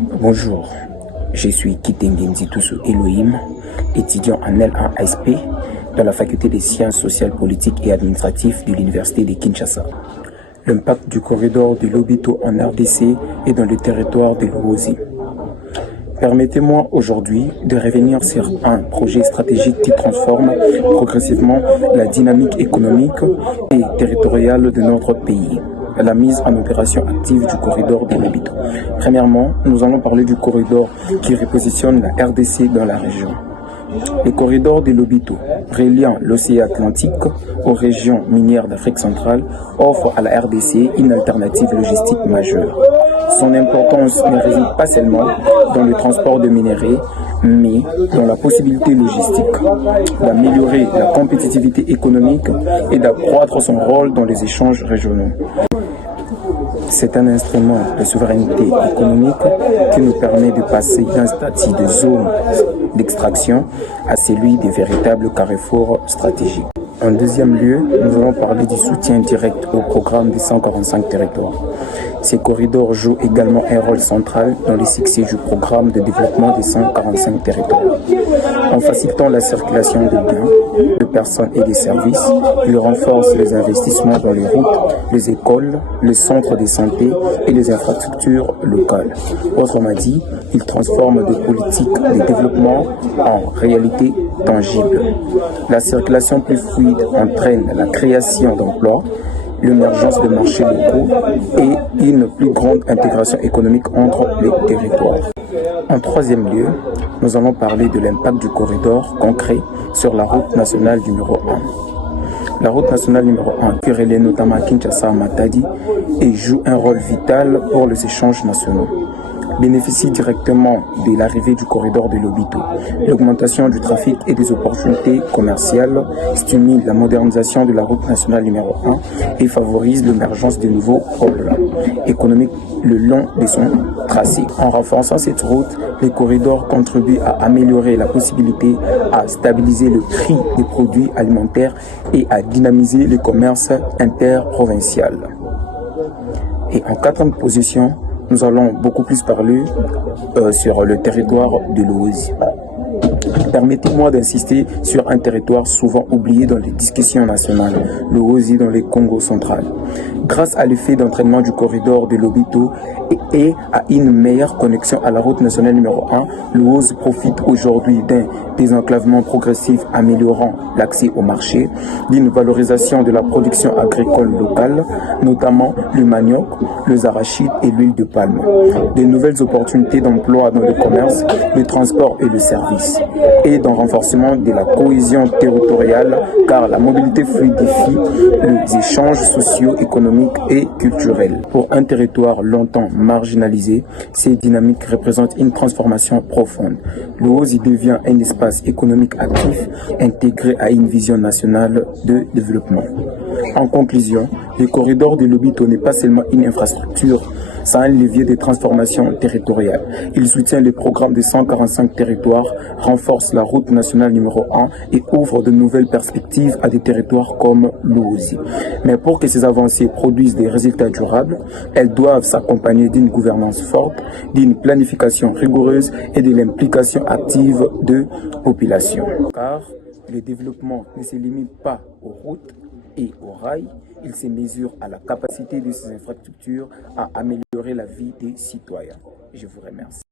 Bonjour, je suis Kitengenzi Toussou Elohim, étudiant en L1 ASP dans la faculté des sciences sociales, politiques et administratives de l'université de Kinshasa. L'impact du corridor de Lobito en RDC et dans le territoire de l'Uozi. Permettez-moi aujourd'hui de revenir sur un projet stratégique qui transforme progressivement la dynamique économique et territoriale de notre pays. La mise en opération active du corridor de Lobito. Premièrement, nous allons parler du corridor qui repositionne la RDC dans la région. Le corridor de Lobito, reliant l'océan Atlantique aux régions minières d'Afrique centrale, offre à la RDC une alternative logistique majeure. Son importance ne réside pas seulement dans le transport de minerais, mais dans la possibilité logistique d'améliorer la compétitivité économique et d'accroître son rôle dans les échanges régionaux. C'est un instrument de souveraineté économique qui nous permet de passer d'un statut de zone d'extraction à celui des véritables carrefours stratégiques. En deuxième lieu, nous allons parler du soutien direct au programme des 145 territoires. Ces corridors jouent également un rôle central dans le succès du programme de développement des 145 territoires. En facilitant la circulation de biens, de personnes et des services, ils renforcent les investissements dans les routes, les écoles, les centres de santé et les infrastructures locales. Autrement dit, ils transforment des politiques de développement en réalité tangible. La circulation plus fluide entraîne la création d'emplois, l'émergence de marchés locaux et une plus grande intégration économique entre les territoires. En troisième lieu, nous allons parler de l'impact du corridor concret sur la route nationale numéro 1. La route nationale numéro 1, qui relie notamment Kinshasa à Matadi, et joue un rôle vital pour les échanges nationaux. Bénéficie directement de l'arrivée du corridor de Lobito. L'augmentation du trafic et des opportunités commerciales stimule la modernisation de la route nationale numéro 1 et favorise l'émergence de nouveaux pôles économiques le long de son tracé. En renforçant cette route, les corridors contribuent à améliorer la possibilité à stabiliser le prix des produits alimentaires et à dynamiser le commerce interprovincial. Et en quatrième position, nous allons beaucoup plus parler sur le territoire de l'Uozi. Permettez-moi d'insister sur un territoire souvent oublié dans les discussions nationales, l'Uozi dans le Congo central. Grâce à l'effet d'entraînement du corridor de Lobito et à une meilleure connexion à la route nationale numéro 1, l'Uozi profite aujourd'hui d'un désenclavement progressif améliorant l'accès au marché, d'une valorisation de la production agricole locale, notamment le manioc, les arachides et l'huile de palme, de nouvelles opportunités d'emploi dans le commerce, le transport et le service, et d'un renforcement de la cohésion territoriale car la mobilité fluidifie les échanges sociaux, économiques et culturels. Pour un territoire longtemps marginalisé, ces dynamiques représentent une transformation profonde. L'Uozi devient un espace économique actif intégré à une vision nationale de développement. En conclusion, le corridor de Lobito n'est pas seulement une infrastructure, c'est un levier de transformation territoriale. Il soutient le programme des 145 territoires, renforce la route nationale numéro 1 et ouvre de nouvelles perspectives à des territoires comme l'Uozi. Mais pour que ces avancées produisent des résultats durables, elles doivent s'accompagner d'une gouvernance forte, d'une planification rigoureuse et de l'implication active de populations. Car le développement ne se limite pas aux routes et aux rails, il se mesure à la capacité de ces infrastructures à améliorer la vie des citoyens. Je vous remercie.